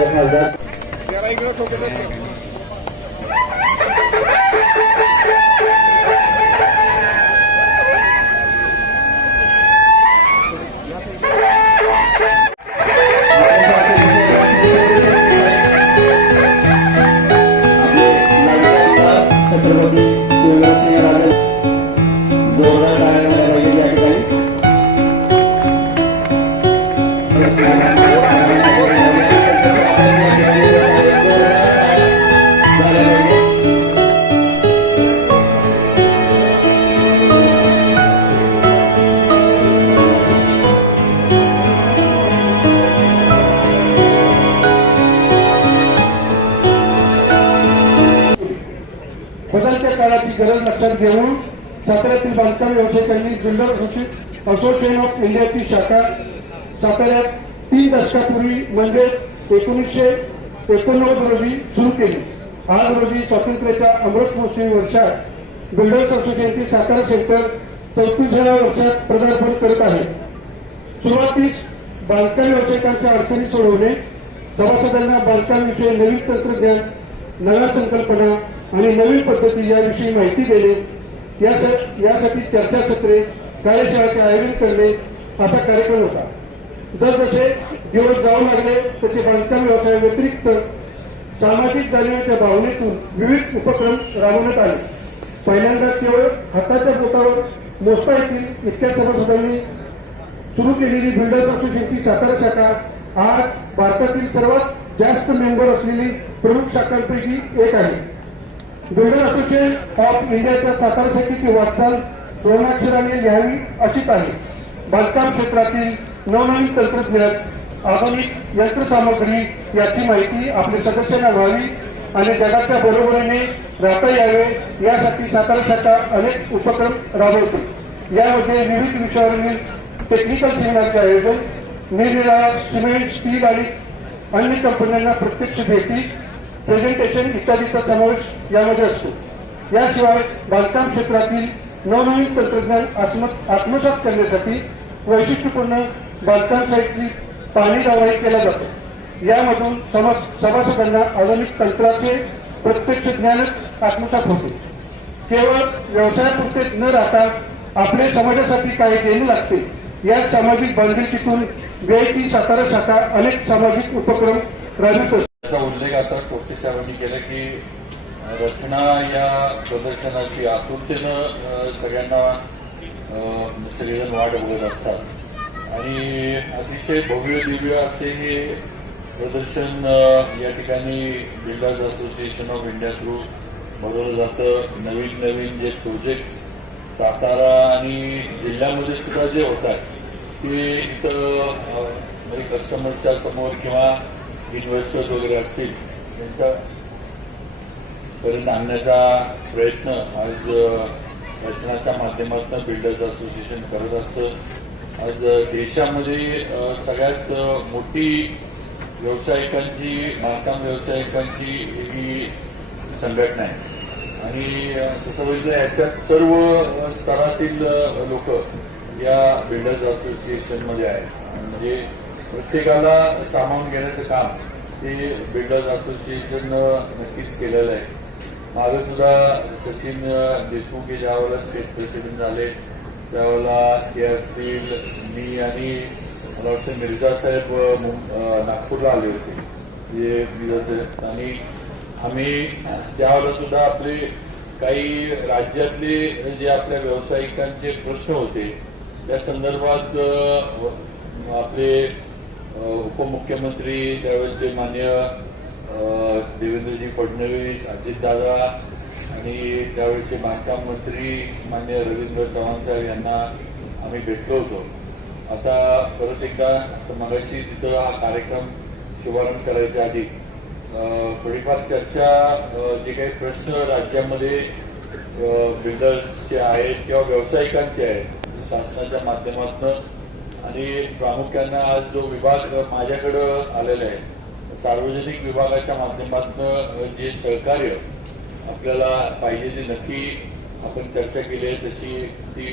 आपले घेऊन साताऱ्यातील बांधकाम व्यावसायिकांनी बिल्डर असोसिएशन ऑफ इंडियाची शाखा साताऱ्यात तीन दशकापूर्वी म्हणजे एकोणीसशे एकोणनव्वद रोजी सुरू केली. आज रोजी स्वातंत्र्याच्या अमृत महोत्सवी वर्षात बिल्डर्स असोसिएशनचे सातारा सेंटर चौतीसव्या वर्षात पदार्पण करत आहे. सुरुवातीस बांधकाम व्यावसायिकांच्या अडचणी सोडवणे सभासदांना बांधकामविषयी नवीन तंत्रज्ञान नव्या संकल्पना आणि नवीन पद्धती याविषयी माहिती देणे यासाठी चर्चासत्रे कार्यशाळाचे आयोजन करणे असा कार्यक्रम होता. जसजसे दिवस जाऊ लागले तसे बांधकाम व्यवसाया व्यतिरिक्त सामाजिक जाणीवेच्या भावनेतून विविध उपक्रम राबवण्यात आले. पहिल्यांदा केवळ हाताच्या बोटावर मोजता येतील इतक्या सभासदांनी सुरू केलेली बिल्डर्स असोसिएशनची सातारा शाखा आज भारतातील सर्वात जास्त मेंबर असलेली प्रमुख शाखांपैकी एक आहे. बिल्डर असोसिएशन ऑफ इंडियाच्या सातारा वाटचाल सुवर्णाक्षराने लिहावी अशीच आहे बांधकाम क्षेत्रातील नवनवीन तंत्रज्ञान आधुनिक यंत्रसामग्री याची माहिती आपल्या सदस्यांना व्हावी आणि जगाच्या बरोबरीने राहता यावे यासाठी सातारा शाखा अनेक उपक्रम राबवते यामध्ये विविध विषयावरील टेक्निकल सेमिनारचे आयोजन निरनिराळ्या सिमेंट स्टील आणि अन्य कंपन्यांना प्रत्यक्ष भेटी प्रेझेंटेशन इत्यादीचा समावेश यामध्ये असतो. याशिवाय बांधकाम क्षेत्रातील नवनवीन तंत्रज्ञान आत्म- आत्मसात करण्यासाठी वैशिष्ट्यपूर्ण बांधकाम साहित्य पाणी दावाही केला जातो. यामधून सभासदांना आधुनिक तंत्राचे प्रत्यक्ष ज्ञानच आत्मसात होते. केवळ व्यवसायापुरते न राहता आपले समाजासाठी काही देणे लागते. या सामाजिक बांधिलकीतून व्यायती सातारा शाखा अनेक सामाजिक उपक्रम राबवित असते. त्याचा उल्लेख आता कोटी साहेबांनी केला की रचना या प्रदर्शनाची आतुरतेनं सगळ्यांना सगळेजण वाट बघत असतात. आणि अतिशय भव्य दिव्य असे हे प्रदर्शन या ठिकाणी builders association of India through भरवलं जातं. नवीन नवीन जे प्रोजेक्ट्स सातारा आणि जिल्ह्यामध्ये सुद्धा जे होतात ते इथं कस्टमरच्या म्हणजे समोर किंवा इन्व्हेस्टर्स वगैरे असतील त्यांच्या पर्यंत आणण्याचा प्रयत्न आज रचनाच्या माध्यमातून बिल्डर्स असोसिएशन करत असतं. आज देशामध्ये सगळ्यात मोठी व्यावसायिकांची बांधकाम व्यावसायिकांची ही संघटना आहे. आणि तसं बघितलं याच्यात सर्व स्तरातील लोक या बिल्डर्स असोसिएशनमध्ये आहेत. म्हणजे प्रत्येकाला सामावून घेण्याचं काम ते बिल्डर्स असोसिएशन नक्कीच केलेलं आहे. मागे सुद्धा सचिन देशमुख हे ज्यावेळेला स्टेट प्रेसिडेंट झाले त्यावेळेला हे असतील मी आणि मला वाटतं मिर्झा साहेब नागपूरला आले होते. जे आणि आम्ही त्यावेळेला सुद्धा आपले काही राज्यातले जे आपल्या व्यावसायिकांचे प्रश्न होते त्या संदर्भात आपले उपमुख्यमंत्री त्यावेळेसचे मान्य देवेंद्रजी फडणवीस अजितदादा आणि त्यावेळेचे बांधकाम मंत्री मान्य रवींद्र चव्हाण साहेब यांना आम्ही भेटलो होतो. आता परत एकदा आता मगाशी तिथं हा कार्यक्रम शुभारंभ करायच्या आधी थोडीफार चर्चा जे काही प्रश्न राज्यामध्ये बिल्डर्सचे आहेत किंवा व्यावसायिकांचे आहेत शासनाच्या माध्यमातून आणि प्रामुख्यानं आज जो विभाग माझ्याकडं आलेला आहे सार्वजनिक विभागाच्या माध्यमातून जे सहकार्य आपल्याला पाहिजे ते नक्की आपण चर्चा केली आहे तशी ती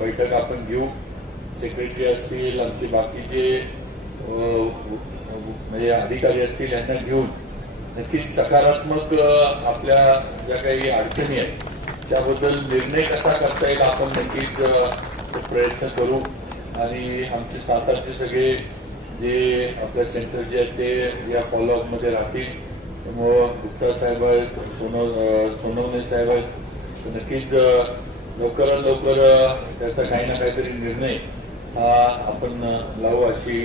बैठक आपण घेऊ. सेक्रेटरी असतील आमचे बाकीचे म्हणजे अधिकारी असतील यांना घेऊन नक्कीच सकारात्मक आपल्या ज्या काही अडचणी आहेत त्याबद्दल निर्णय कसा करता येईल आपण नक्कीच प्रयत्न करू. आणि आमचे सातारचे सगळे जे आपल्या सेंटर जे आहेत ते या फॉलोअपमध्ये राहतील. त्यामुळं गुप्ता साहेब आहेत सोनो सोनवणे साहेब आहेत. नक्कीच लवकरात लवकर त्याचा काही ना काहीतरी निर्णय हा आपण लावू अशी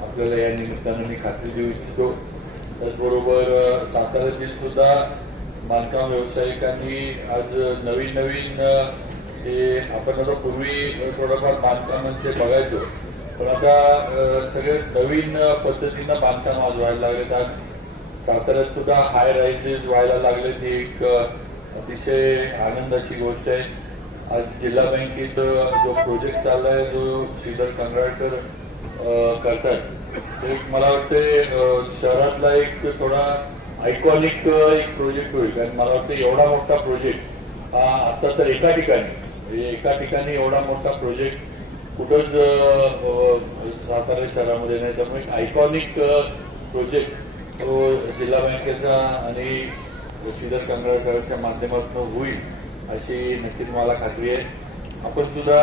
आपल्याला या निमित्तानं मी खात्री देऊ इच्छितो. त्याचबरोबर सातारा सुद्धा बांधकाम व्यावसायिकांनी आज नवीन नवीन ते हे आपण आता पूर्वी थोडंफार बांधकामांचे बघायचो. पण आता सगळे नवीन पद्धतीनं बांधकाम आज व्हायला लागलेत. आज साताऱ्यात सुद्धा हाय राईजेस व्हायला लागले. ती एक अतिशय आनंदाची गोष्ट आहे. आज जिल्हा बँकेत जो प्रोजेक्ट चाललाय जो श्रीधर कंगराळकर करतात. ते मला वाटते शहरातला एक थोडा आयकॉनिक एक प्रोजेक्ट होईल. कारण मला वाटतं एवढा मोठा प्रोजेक्ट हा आता तर एका ठिकाणी. एका ठिकाणी एवढा मोठा प्रोजेक्ट कुठंच सातारा शहरामध्ये नाही. त्यामुळे एक आयकॉनिक प्रोजेक्ट तो जिल्हा बँकेचा आणि श्रीधर कंगळकरच्या माध्यमातून होईल अशी नक्कीच मला खात्री आहे. आपण सुद्धा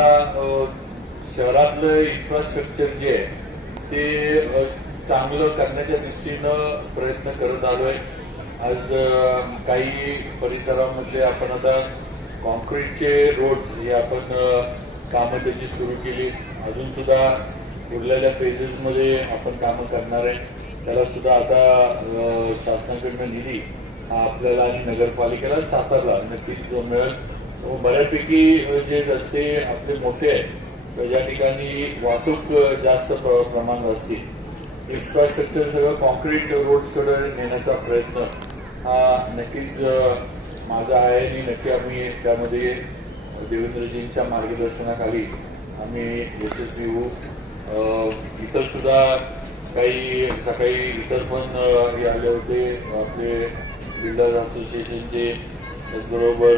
शहरातलं इन्फ्रास्ट्रक्चर जे आहे ते चांगलं करण्याच्या दृष्टीनं प्रयत्न करत आलोय. आज काही परिसरामध्ये आपण आता कॉन्क्रीटचे रोड्स हे आपण कामं त्याची सुरू केली. अजून सुद्धा उरलेल्या फेजेसमध्ये आपण कामं करणार आहे. त्याला सुद्धा आता शासनाकडनं निधी हा आपल्याला आणि नगरपालिकेला सातारला नक्कीच मिळेल. बऱ्यापैकी जे रस्ते आपले मोठे आहेत तर ज्या ठिकाणी वाहतूक जास्त प्र- प्रमाणात असतील इन्फ्रास्ट्रक्चर सगळं कॉन्क्रीट रोड्सकडे नेण्याचा प्रयत्न हा नक्कीच माझा आहे आणि नक्की आम्ही त्यामध्ये देवेंद्रजींच्या मार्गदर्शनाखाली आम्ही यशस्वी होऊ. इतर सुद्धा काही सकाळी इतर पण हे आले होते. आपले बिल्डर्स असोसिएशनचे त्याचबरोबर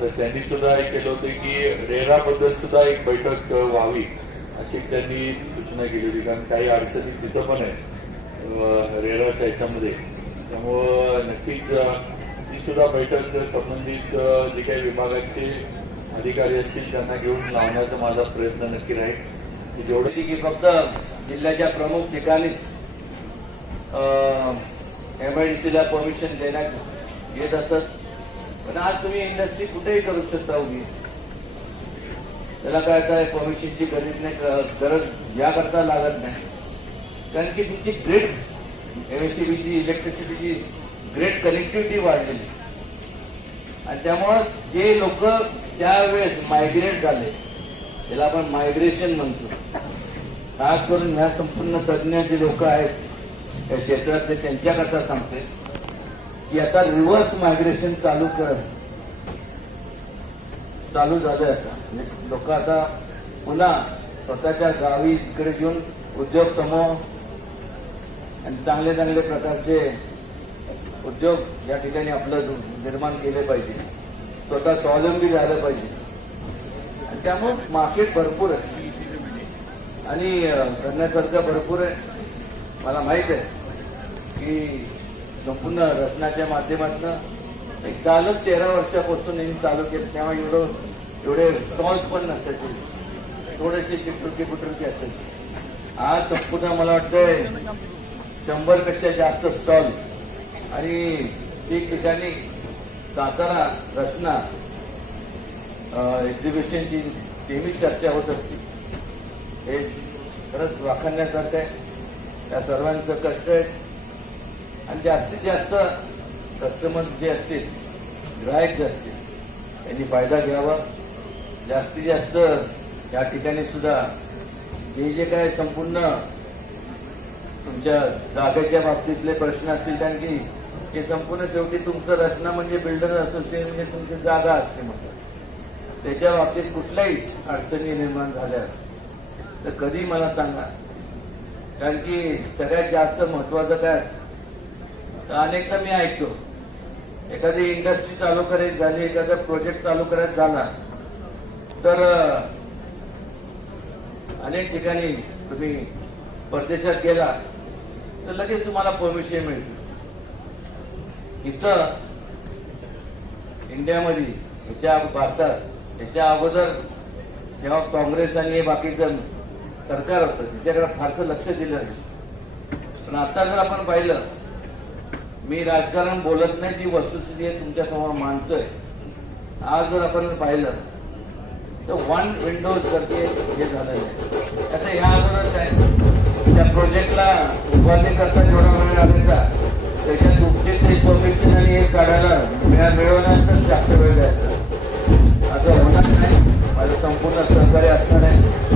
तर त्यांनी सुद्धा हे केलं होतं की रेराबद्दल सुद्धा एक बैठक व्हावी अशी त्यांनी सूचना केली होती. कारण काही अडचणी तिथं पण आहे रेराच्या याच्यामध्ये. त्यामुळं नक्कीच ती सुद्धा बैठक संबंधित जे काही विभागाचे अधिकारी असतील त्यांना घेऊन लावण्याचा माझा प्रयत्न नक्की राहील. जेवढी की फक्त जिल्ह्याच्या प्रमुख ठिकाणीच एमआयडीसीला परमिशन देण्यात येत असत. पण आज तुम्ही इंडस्ट्री कुठेही करू शकता उभी. त्याला काय काय परमिशनची गरज नाही गरज याकरता लागत नाही. कारण की तुमची ग्रेट एमएससीबीची इलेक्ट्रिसिटीची ग्रेट कनेक्टिव्हिटी वाढलेली. आणि त्यामुळं जे लोक त्यावेळेस मायग्रेट झाले त्याला आपण मायग्रेशन म्हणतो. खास करून ह्या संपूर्ण तज्ज्ञ जे लोक आहेत या क्षेत्रातले त्यांच्याकरता सांगते की आता रिव्हर्स मायग्रेशन चालू कर चालू झालं आता. म्हणजे लोक आता पुन्हा स्वतःच्या गावी इकडे घेऊन उद्योग समूह आणि चांगले चांगले प्रकारचे उद्योग या ठिकाणी आपलं निर्माण केले पाहिजे. स्वतः स्वावलंबी झालं पाहिजे. आणि त्यामुळे मार्केट भरपूर आहे. आणि अं, करण्यासारखं भरपूर आहे. मला माहीत आहे की संपूर्ण रचनाच्या माध्यमातून एक कालच तेरा वर्षापासून यांनी चालू केलं. तेव्हा एवढं एवढे स्टॉल्स पण नसायचे थोडेसे चिटुरके पुटुरके असायचे आज संपूर्ण मला वाटतंय शंभरपेक्षा जास्त स्टॉल आणि ठिकठिकाणी सातारा रचना एक्झिबिशनची नेहमी चर्चा होत असते. हे खरंच वाखाणण्यासारखं आहे. त्या सर्वांचं कष्ट आहे आणि जास्तीत जास्त कस्टमर जे असतील ग्राहक जे असतील त्यांनी फायदा घ्यावा. जास्तीत जास्त या ठिकाणी सुद्धा जे जे काय संपूर्ण तुमच्या जागेच्या बाबतीतले प्रश्न असतील त्यांनी हे संपूर्ण शेवटी तुमचं रचना म्हणजे बिल्डर असोसिएशन म्हणजे तुमची जागा असते म्हटलं त्याच्या बाबतीत कुठल्याही अडचणी निर्माण झाल्या तर कधी मला सांगा. कारण की सगळ्यात जास्त महत्वाचं काय असतं? तर अनेकदा मी ऐकतो. एखादी इंडस्ट्री चालू करायची झाली एखादा प्रोजेक्ट चालू करायचा झाला तर अनेक ठिकाणी तुम्ही परदेशात गेला तर लगेच तुम्हाला परमिशन मिळते. इथं इंडियामध्ये याच्या भारतात याच्या अगोदर जेव्हा काँग्रेस आणि हे बाकीचं सरकार होतं त्याच्याकडे फारसं लक्ष दिलं नाही. पण आता जर आपण पाहिलं मी राजकारण बोलत नाही जी वस्तुस्थिती आहे तुमच्यासमोर मांडतोय. आज जर आपण पाहिलं तर वन विंडोज करते हे झालेलं आहे. आता ह्या अगोदर त्या प्रोजेक्टला उभारणी करता जेवढा वेळ आलेला त्याच्यात तुमचे ते परमिशन आणि हे काढायला मिळवल्यानंतर जास्त वेळ द्यायचा. असं होणार नाही. माझं संपूर्ण सहकार्य असणार आहे.